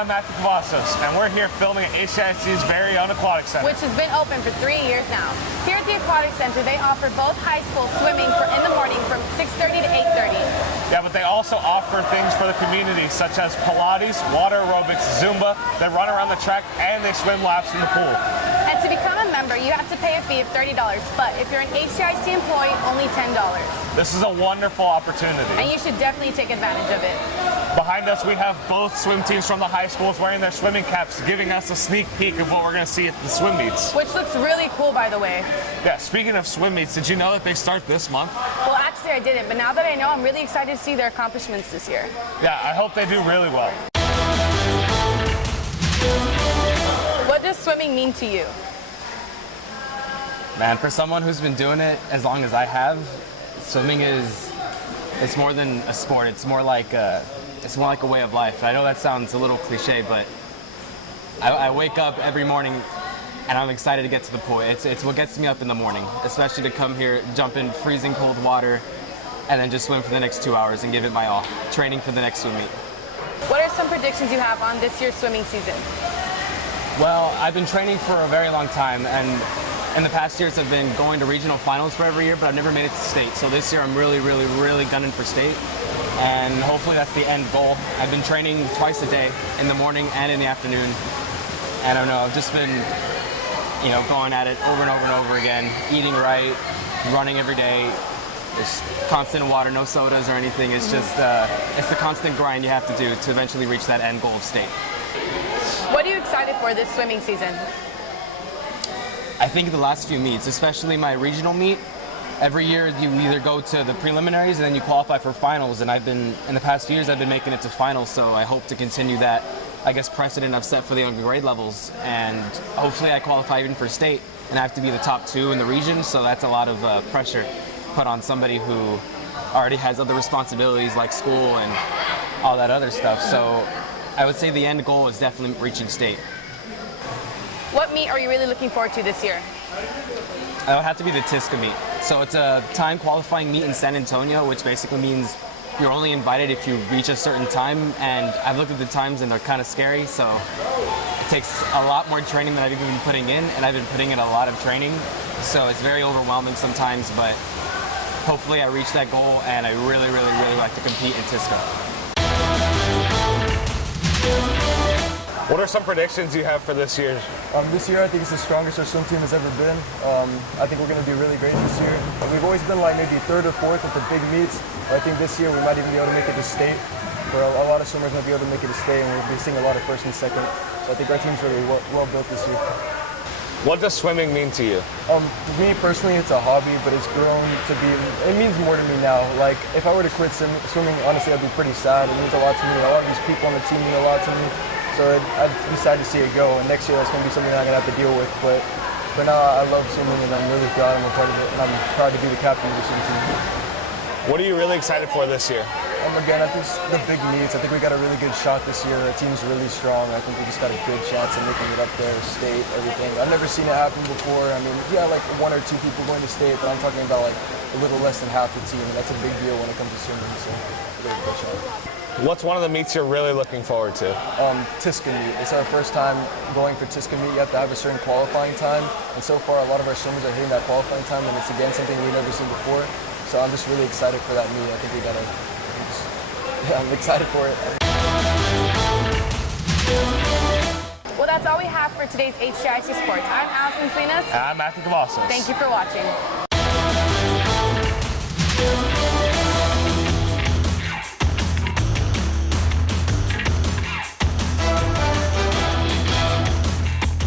I'm Cavazos, and we're here filming at HCISD's very own Aquatics Center, which has been open for 3 years now. Here at the Aquatics Center, they offer both high school swimming in the morning from 6:30 to 8:30. Yeah, but they also offer things for the community, such as Pilates, water aerobics, Zumba. They run around the track and they swim laps in the pool. And to become a member, you have to pay a fee of $30, but if you're an HCISD employee, only $10. This is a wonderful opportunity. And you should definitely take advantage of it. Behind us, we have both swim teams from the high schools wearing their swimming caps, giving us a sneak peek of what we're going to see at the swim meets. Which looks really cool, by the way. Yeah, speaking of swim meets, did you know that they start this month? Well, actually, I didn't, but now that I know, I'm really excited to see their accomplishments this year. Yeah, I hope they do really well. What does swimming mean to you? Man, for someone who's been doing it as long as I have, swimming it's more than a sport. It's more like a way of life. I know that sounds a little cliche, but I wake up every morning and I'm excited to get to the pool. It's what gets me up in the morning, especially to come here, jump in freezing cold water, and then just swim for the next 2 hours and give it my all, training for the next swim meet. What are some predictions you have on this year's swimming season? Well, I've been training for a very long time, and in the past years I've been going to regional finals for every year, but I've never made it to state. So this year I'm really gunning for state, and hopefully that's the end goal. I've been training twice a day, in the morning and in the afternoon, and I don't know, I've just been, going at it over and over and over again, eating right, running every day. There's constant water, no sodas or anything. It's just, it's the constant grind you have to do to eventually reach that end goal of state. What are you excited for this swimming season? I think the last few meets, especially my regional meet, every year you either go to the preliminaries and then you qualify for finals, and in the past few years I've been making it to finals, so I hope to continue that, precedent I've set for the younger grade levels, and hopefully I qualify even for state, and I have to be the top 2 in the region, so that's a lot of pressure put on somebody who already has other responsibilities like school and all that other stuff. So I would say the end goal is definitely reaching state. What meet are you really looking forward to this year? It would have to be the TISCA meet. So it's a time qualifying meet in San Antonio, which basically means you're only invited if you reach a certain time, and I've looked at the times and they're kind of scary, so it takes a lot more training than I've even been putting in, and I've been putting in a lot of training, so it's very overwhelming sometimes, but hopefully I reach that goal, and I really like to compete in TISCA. What are some predictions you have for this year? This year I think it's the strongest our swim team has ever been. I think we're going to do really great this year. We've always been like maybe 3rd or 4th at the big meets. I think this year we might even be able to make it to state. For a lot of swimmers might be able to make it to state, and we'll be seeing a lot of 1st and 2nd. So I think our team's really well built this year. What does swimming mean to you? For me personally, it's a hobby, but it's grown to be, it means more to me now. Like, if I were to quit swimming, honestly, I'd be pretty sad. It means a lot to me. A lot of these people on the team mean a lot to me. So I'd be sad to see it go, and next year that's going to be something I'm going to have to deal with. But for now, I love swimming, and I'm really proud I'm a part of it, and I'm proud to be the captain of the swim team. What are you really excited for this year? Again, I think the big meets. I think we got a really good shot this year. Our team's really strong. I think we just got a good chance of making it up there, state, everything. I've never seen it happen before. I mean, yeah, like 1 or 2 people going to state, but I'm talking about like a little less than half the team, and that's a big deal when it comes to swimming. So, a really good shot. What's one of the meets you're really looking forward to? TISCA meet. It's our first time going for TISCA meet. You have to have a certain qualifying time, and so far a lot of our swimmers are hitting that qualifying time, and it's again something we've never seen before. So I'm just really excited for that meet. I think we gotta. I'm excited for it. Well, that's all we have for today's HCISD Sports. I'm Allyson, Salinas. I'm Cavazos. Thank you for watching.